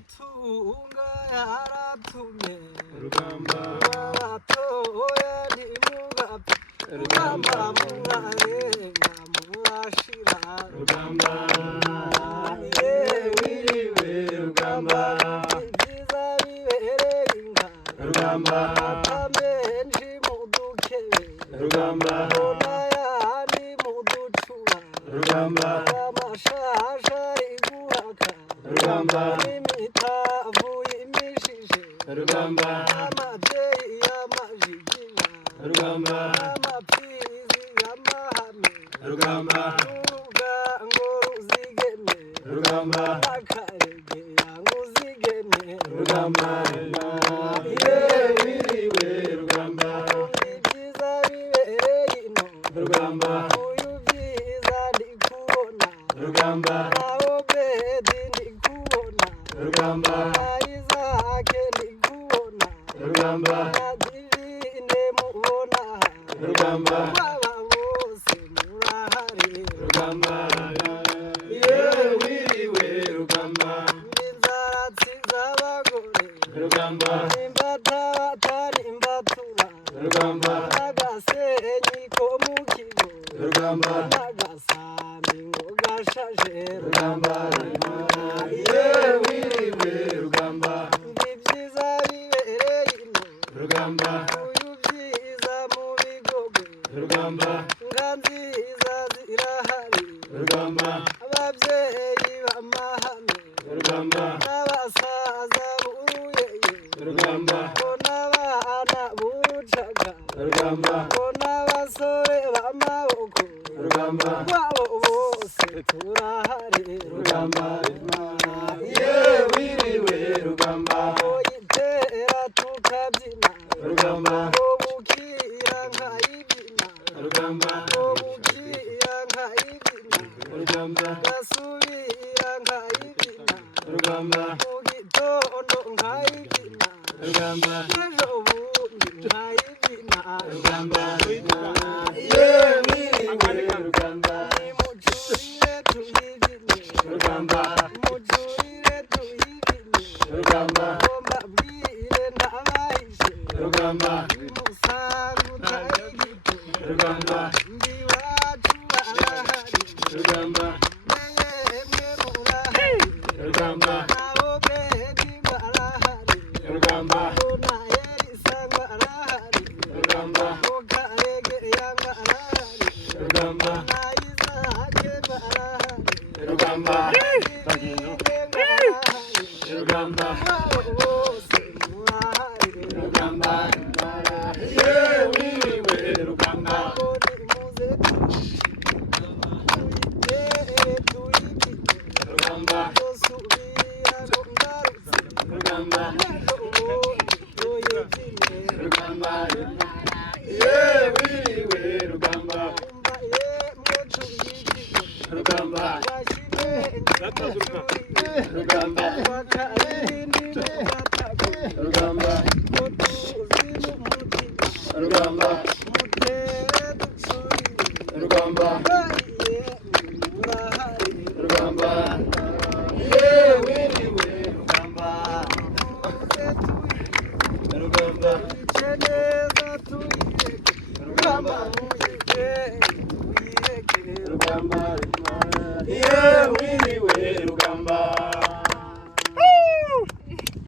aratunga yaratumye rugamba abatoya ntimugapfe rugamba murarenga murashira rugamba wiriwe rugamba ibyiza bibereye inka rugamba amenshi mudukebe rugamba n'ayandi muducura rugamba amashasha iguhaka rugamba imitavu imishije rugamba amabyeyi y'amajigija rugamba amapfizi y'amahame rugamba urugango ruzigeme rugamba n'akarege yango uzigeme rugamba wiriwe rugamba ibyiza bibereye ino rugamba uyu byiza ndi kubona rugamba naho bedi ndi kubona rugamba ayizake ndi kubona rugamba na divine mubona rugamba baba bose murahari rugamba wiriwe rugamba inzaratsi z'abagore rugamba imbata batari imbatura rugamba n'agasenyi ko mu kigo rugamba n'agasambi ngo gashaje rugamba wiriwe rugamba ibyiza bibereye ino rugamba uyu byiza mu bigogwe rugamba nga nziza zirahari rugamba ababyeyi b'amahame rugamba n'abasaza b'uruyeye rugamba ngo n'abana b'urucaga rugamba ngo n'abasore b'amaboko rugamba rwabo bose turahari rugamba wiriwe rugamba yitera tukabyina rugamba ngo bukira nkayibyina rugamba ngo bukira nkayibyina rugamba gasubira nkayibyina rugamba mu gitondo nkayibyina rugamba ejo bundi nkayibyina rugamba wiriwe rugamba nimucurire tuyibyine rugamba mucurire tuyibyine rugamba ngo mbabwire ndabahishe rugamba musange utayigite rugamba ndi wacu barahari rugamba mwemwe murahari rugamba nabo bedi barahari rugamba na Elisa barahari rugamba Karege yanga arahari rugamba na Isake barahari rugamba rugamba bose murahari rugamba wiriwe rugamba muze tuyitere tuyibyine rugamba dusubira ngo ngarutse rugamba ejo bundi tuyibyine rugamba wiriwe rugamba umva yemwe tuyibyine rugamba washyire rugamba wakare